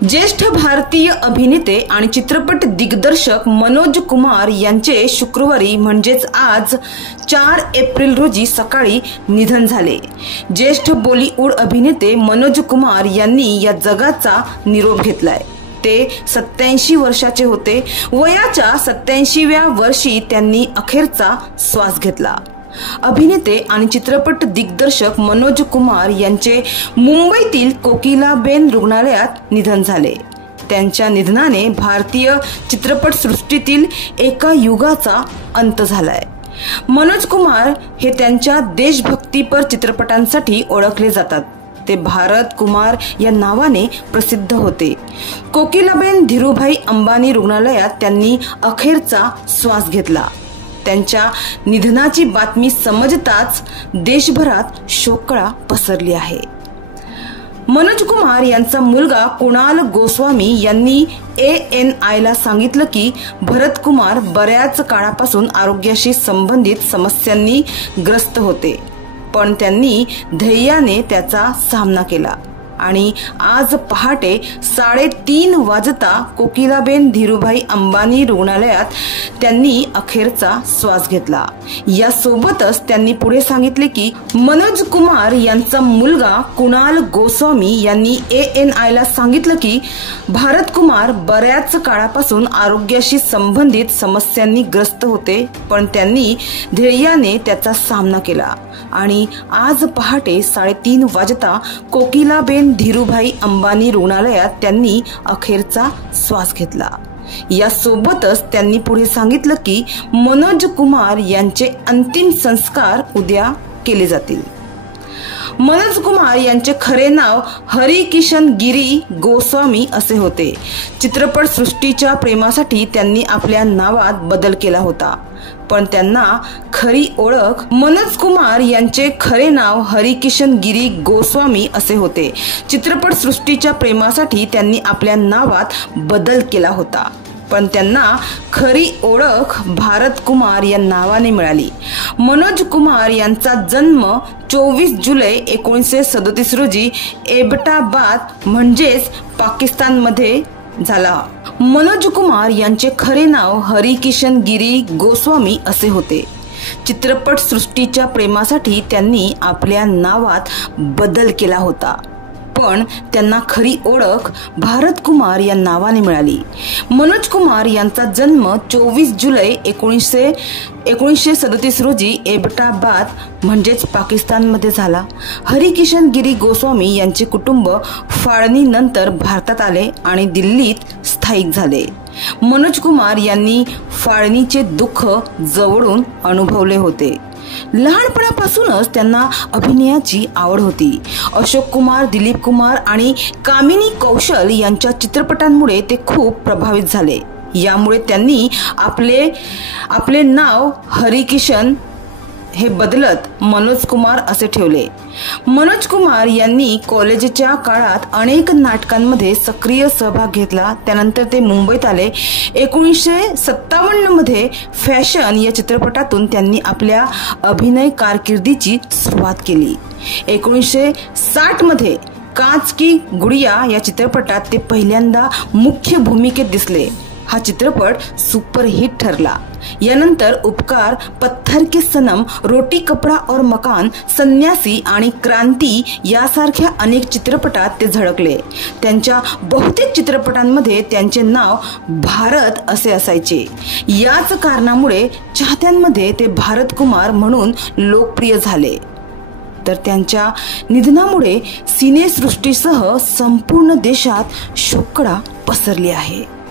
ज्येष्ठ भारतीय अभिनेते आणि चित्रपट दिग्दर्शक मनोज कुमार यांचे शुक्रवारी म्हणजेच आज 4 एप्रिल रोजी सकाळी निधन झाले। ज्येष्ठ बॉलिवूड अभिनेते मनोज कुमार यांनी या जगाचा निरोप घेतलाय। ते 87 वर्षाचे होते। वयाच्या 87व्या वर्षी त्यांनी अखेरचा श्वास घेतला। अभिनेते आणि चित्रपट दिग्दर्शक मनोज कुमार यांचे मुंबईतील कोकिलाबेन रुग्णालयात निधन झाले। त्यांच्या निधनाने भारतीय चित्रपट सृष्टीतील एका युगाचा अंत झालाय। मनोज कुमार हे त्यांच्या देशभक्तीपर चित्रपटांसाठी ओळखले जातात। ते भारत कुमार या नावाने प्रसिद्ध होते। कोकिलाबेन धीरूभाई अंबानी रुग्णालयात त्यांनी अखेरचा श्वास घेतला। त्यांच्या निधनाची बातमी समजताच देशभरात शोककळा पसरली आहे। मनोज कुमार यांचा मुलगा कुणाल गोस्वामी यांनी ANI ला सांगितलं की भरत कुमार बऱ्याच काळापासून आरोग्याशी संबंधित समस्यांनी ग्रस्त होते, पण त्यांनी धैर्याने त्याचा सामना केला आणि आज पहाटे 3:30 वाजता कोकिलाबेन धीरूभाई अंबानी रुग्णालयात त्यांनी अखेरचा श्वास घेतला। यासोबतच त्यांनी पुढे सांगितले की मनोज कुमार यांचा मुलगा कुणाल गोस्वामी यांनी ANI ला सांगितलं की भारत कुमार बऱ्याच काळापासून आरोग्याशी संबंधित समस्यांनी ग्रस्त होते, पण त्यांनी धैर्याने त्याचा सामना केला आणि आज पहाटे 3:30 वाजता कोकिलाबेन धीरूभाई अंबानी रुग्णालयात त्यांनी अखेरचा श्वास घेतला। यासोबतच त्यांनी पुढे सांगितलं की मनोज कुमार यांचे अंतिम संस्कार उद्या केले जातील। मनोज कुमार यांचे खरे नाव हरिकिशन गिरी गोस्वामी असे होते। चित्रपट सृष्टीच्या प्रेमासाठी त्यांनी आपल्या नावात बदल केला होता, पण त्यांना खरी ओळख मनोज कुमार यांचे खरे नाव हरिकिशन गिरी गोस्वामी असे होते। चित्रपट सृष्टीच्या प्रेमासाठी त्यांनी आपल्या नावात बदल केला होता, पण त्यांना खरी ओळख भारत कुमार या नावाने मिळाली। मनोज कुमार यांचा जन्म 24 जुलै 1937 रोजी एबटाबाद म्हणजेच पाकिस्तानमध्ये झाला। मनोज कुमार यांचे खरे नाव हरिकिशन गिरी गोस्वामी असे होते। चित्रपट सृष्टीच्या प्रेमासाठी त्यांनी आपल्या नावात बदल केला होता, पण त्यांना खरी ओळख भारत कुमार या नावाने मिळाली। मनोज कुमार यांचा जन्म 24 जुलै 1937 रोजी एबटाबाद म्हणजेच पाकिस्तानमध्ये झाला। हरिकिशन गिरी गोस्वामी यांचे कुटुंब फाळणीनंतर भारतात आले आणि दिल्लीत स्थायिक झाले। मनोज कुमार यांनी फाळणीचे दुःख जवळून अनुभवले होते। लहानपणापासूनच त्यांना अभिनयाची आवड होती। अशोक कुमार, दिलीप कुमार आणि कामिनी कौशल यांच्या चित्रपटांमुळे ते खूप प्रभावित झाले। यामुळे त्यांनी आपले नाव हरिकिशन हे बदलत मनोज कुमार असे ठेवले। मनोज कुमार यांनी कॉलेजच्या काळात अनेक नाटकांमध्ये सक्रिय सहभाग घेतला। त्यानंतर ते मुंबईत आले। 1957 मध्ये फॅशन या चित्रपटातून त्यांनी आपल्या अभिनय कारकिर्दीची सुरुवात केली। 1960 मध्ये कांच की गुडिया या चित्रपटात ते पहिल्यांदा मुख्य भूमिकेत दिसले। हा चित्रपट सुपरहिट ठरला। यानंतर उपकार, पत्थर के सनम, रोटी कपडा और मकान, संन्यासी आणि क्रांती यासारख्या अनेक चित्रपटात ते झळकले। त्यांच्या बहुतेक चित्रपटांमध्ये त्यांचे नाव भारत असे असायचे। याच कारणामुळे चाहत्यांमध्ये ते भारत कुमार म्हणून लोकप्रिय झाले। तर त्यांच्या निधनामुळे सिनेसृष्टीसह संपूर्ण देशात शोककळा पसरली आहे।